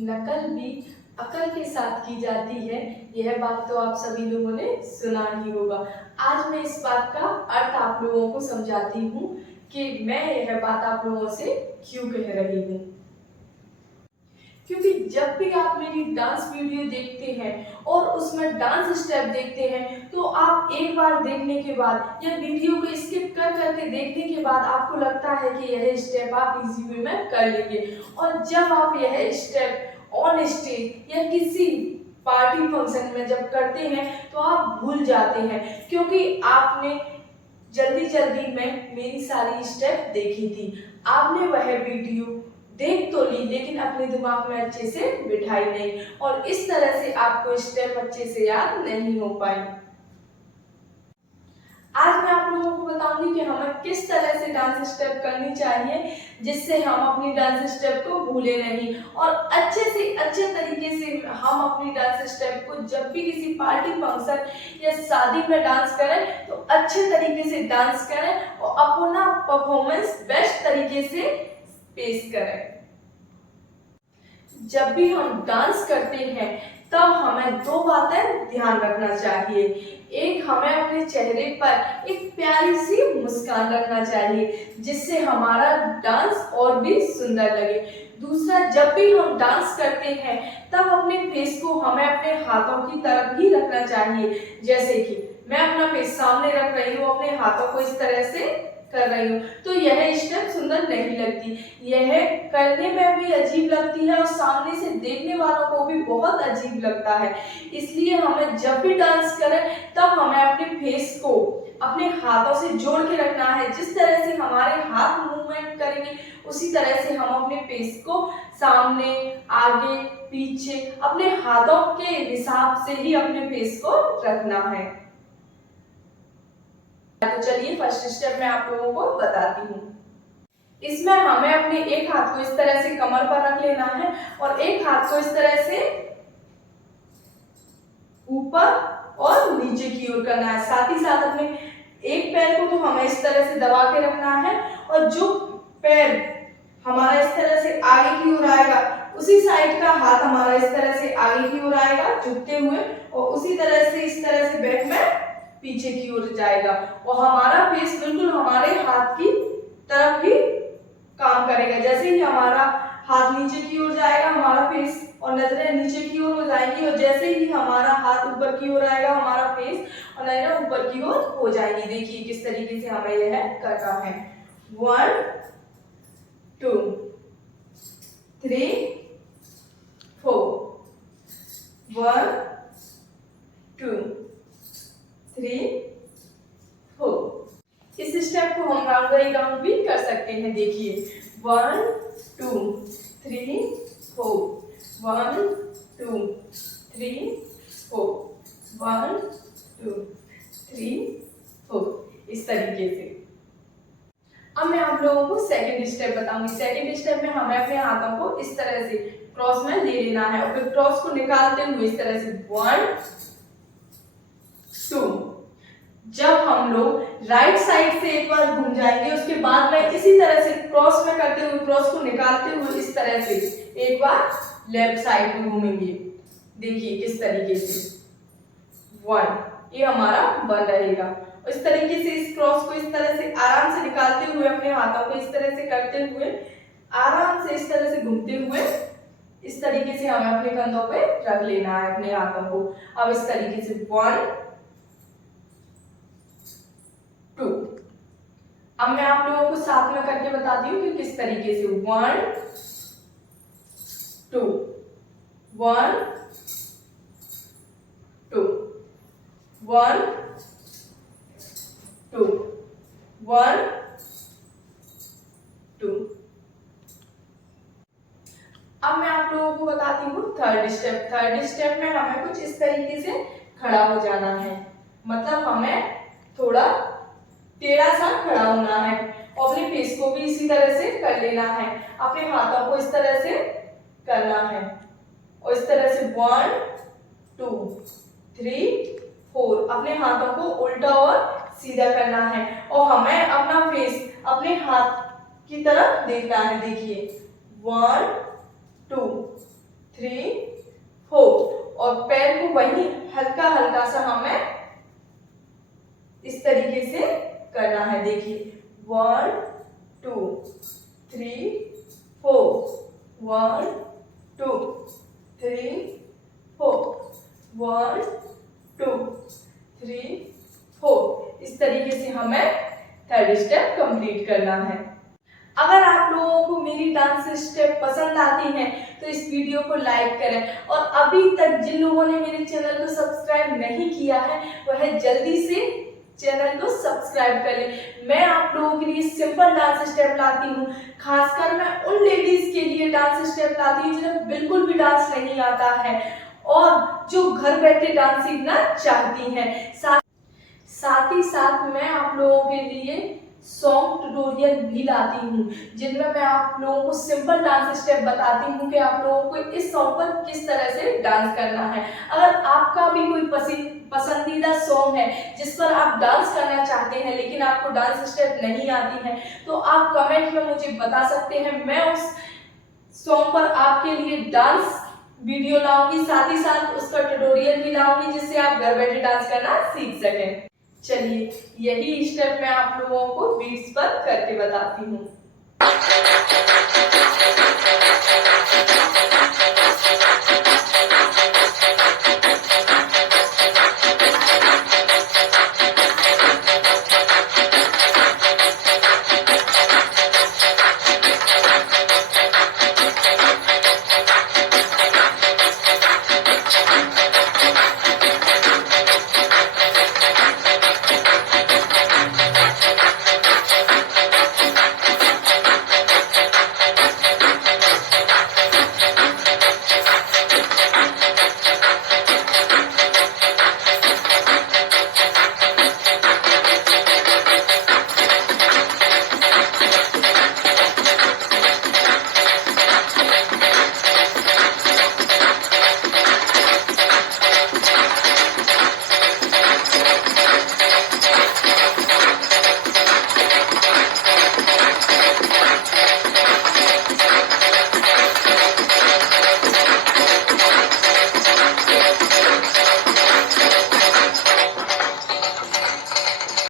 नकल भी अकल के साथ की जाती है, यह बात तो आप सभी लोगों ने सुना ही होगा। आज मैं इस बात का अर्थ आप लोगों को समझाती हूँ कि मैं यह बात आप लोगों से क्यों कह रही हूँ। क्योंकि जब भी आप मेरी डांस वीडियो देखते हैं और उसमें डांस स्टेप देखते हैं तो आप एक बार देखने के बाद या वीडियो को स्किप कर करके देखने के बाद आपको लगता है कि यह स्टेप आप इजी वे में कर लेंगे, और जब आप यह स्टेप ऑन स्टेज या किसी पार्टी फंक्शन में जब करते हैं तो आप भूल जाते हैं, क्योंकि आपने जल्दी जल्दी में मेरी सारी स्टेप देखी थी। आपने वह वीडियो देख तो ली लेकिन अपने दिमाग में अच्छे से बिठाई नहीं, और इस तरह से आपको स्टेप अच्छे से याद नहीं हो पाई। आज मैं आप लोगों को बताऊंगी कि हमें किस तरह से डांस स्टेप करनी चाहिए जिससे हम अपनी डांस स्टेप को भूले नहीं, और अच्छे से अच्छे तरीके से हम अपनी डांस स्टेप को जब भी किसी पार्टी फंक्शन या शादी में डांस करें तो अच्छे तरीके से डांस करें और अपना परफॉर्मेंस बेस्ट तरीके से पेश करें। जब भी हम डांस करते हैं तब हमें दो बातें ध्यान रखना चाहिए। एक, हमें अपने चेहरे पर एक प्यारी सी मुस्कान रखना चाहिए जिससे हमारा डांस और भी सुंदर लगे। दूसरा, जब भी हम डांस करते हैं तब अपने फेस को हमें अपने हाथों की तरफ ही रखना चाहिए। जैसे कि मैं अपना फेस सामने रख रही हूँ, अपने हाथों को इस तरह से कर रही हूँ, तो यह स्टेप सुंदर नहीं लगती, यह करने में भी अजीब लगती है और सामने से देखने वालों को भी बहुत अजीब लगता है। इसलिए हमें जब भी डांस करें तब हमें अपने फेस को अपने हाथों से जोड़ के रखना है। जिस तरह से हमारे हाथ मूवमेंट करेंगे उसी तरह से हम अपने फेस को सामने, आगे, पीछे अपने हाथों के हिसाब से ही अपने फेस को रखना है। तो चलिए फर्स्ट स्टेप मैं आप लोगों को बताती हूँ। इसमें हमें अपने एक हाथ को इस तरह से कमर पर रख लेना है और एक हाथ को इस तरह से ऊपर और नीचे की ओर करना है। साथ ही साथ अपने एक पैर को तो हमें इस तरह से दबा के रखना है, और जो पैर हमारा इस तरह से आगे की ओर आएगा उसी साइड का हाथ हमारा इस तरह से आगे की ओर आएगा झुकते हुए, और उसी तरह से इस तरह से बैक में पीछे की ओर जाएगा, और हमारा फेस बिल्कुल हमारे हाथ की तरफ ही काम करेगा। जैसे ही हमारा हाथ नीचे की ओर जाएगा हमारा फेस और नजरें नीचे की ओर हो जाएंगी, और जैसे ही हमारा हाथ ऊपर की ओर आएगा हमारा फेस और नजरें ऊपर की ओर हो जाएंगी। देखिए किस तरीके से हमें यह करना है। 1 2 3 4 1 2 3 4। इस स्टेप को हम राउंड बाई राउंड भी कर सकते हैं। देखिए 1 2 3 4 1 2 3 4 1 2 3 4, इस तरीके से। अब मैं आप लोगों को सेकंड स्टेप बताऊंगी। सेकंड स्टेप में हमें अपने हाथों को इस तरह से क्रॉस में ले लेना है और फिर क्रॉस को निकालते हुए इस तरह से 1 2। जब हम लोग राइट साइड से एक बार घूम जाएंगे उसके बाद में इसी तरह से क्रॉस में करते हुए क्रॉस को निकालते हुए इस तरह से एक बार लेफ्ट साइड में घूमेंगे। देखिए किस तरीके से 1, ये हमारा 1 रहेगा। इस तरीके से इस क्रॉस को इस तरह से आराम से निकालते हुए अपने हाथों को इस तरह से करते हुए आराम से इस तरह से घूमते हुए इस तरीके से हमें अपने कंधों पे रख लेना है अपने हाथों को। अब इस तरीके से 1 2। अब मैं आप लोगों को साथ में करके बताती हूँ कि किस तरीके से 1 2 1 2 1 2 1 2। अब मैं आप लोगों को बताती हूँ थर्ड स्टेप। थर्ड स्टेप में हमें कुछ इस तरीके से खड़ा हो जाना है, मतलब हमें थोड़ा टेढ़ा सा खड़ा होना है और अपने फेस को भी इसी तरह से कर लेना है। अपने हाथों को इस तरह से करना है और इस तरह से 1 2 3 4 अपने हाथों को उल्टा और सीधा करना है, और हमें अपना फेस अपने हाथ की तरफ देखना है। देखिए 1 2 3 4 और पैर को वही हल्का हल्का सा हमें इस तरीके से करना है। देखिए 1 2 3 4 1 2 3 4 1 2 3 4 इस तरीके से हमें थर्ड स्टेप कंप्लीट करना है। अगर आप लोगों को मेरी डांस स्टेप पसंद आती हैं तो इस वीडियो को लाइक करें और अभी तक जिन लोगों ने मेरे चैनल को सब्सक्राइब नहीं किया है वह जल्दी से चैनल को सब्सक्राइब करें। मैं आप लोगों के लिए सिंपल डांस स्टेप लाती हूँ, खासकर मैं उन लेडीज के लिए डांस स्टेप लाती हूँ जिन्हें बिल्कुल भी डांस नहीं आता है और जो घर बैठे डांस सीखना चाहती हैं। साथ ही साथ मैं आप लोगों के लिए सॉन्ग ट्यूटोरियल भी लाती हूँ जिनमें मैं आप लोगों को सिंपल डांस स्टेप बताती हूँ कि आप लोगों को इस सॉन्ग पर किस तरह से डांस करना है। अगर आपका भी कोई पसंदीदा सॉन्ग है जिस पर आप डांस करना चाहते हैं लेकिन आपको डांस स्टेप नहीं आती है तो आप कमेंट में मुझे बता सकते हैं। मैं उस सॉन्ग पर आपके लिए डांस वीडियो लाऊंगी, साथ ही साथ उसका ट्यूटोरियल भी लाऊंगी जिससे आप घर बैठे डांस करना सीख सकें। चलिए यही स्टेप मैं आप लोगों को बीट्स पर करके बताती हूँ।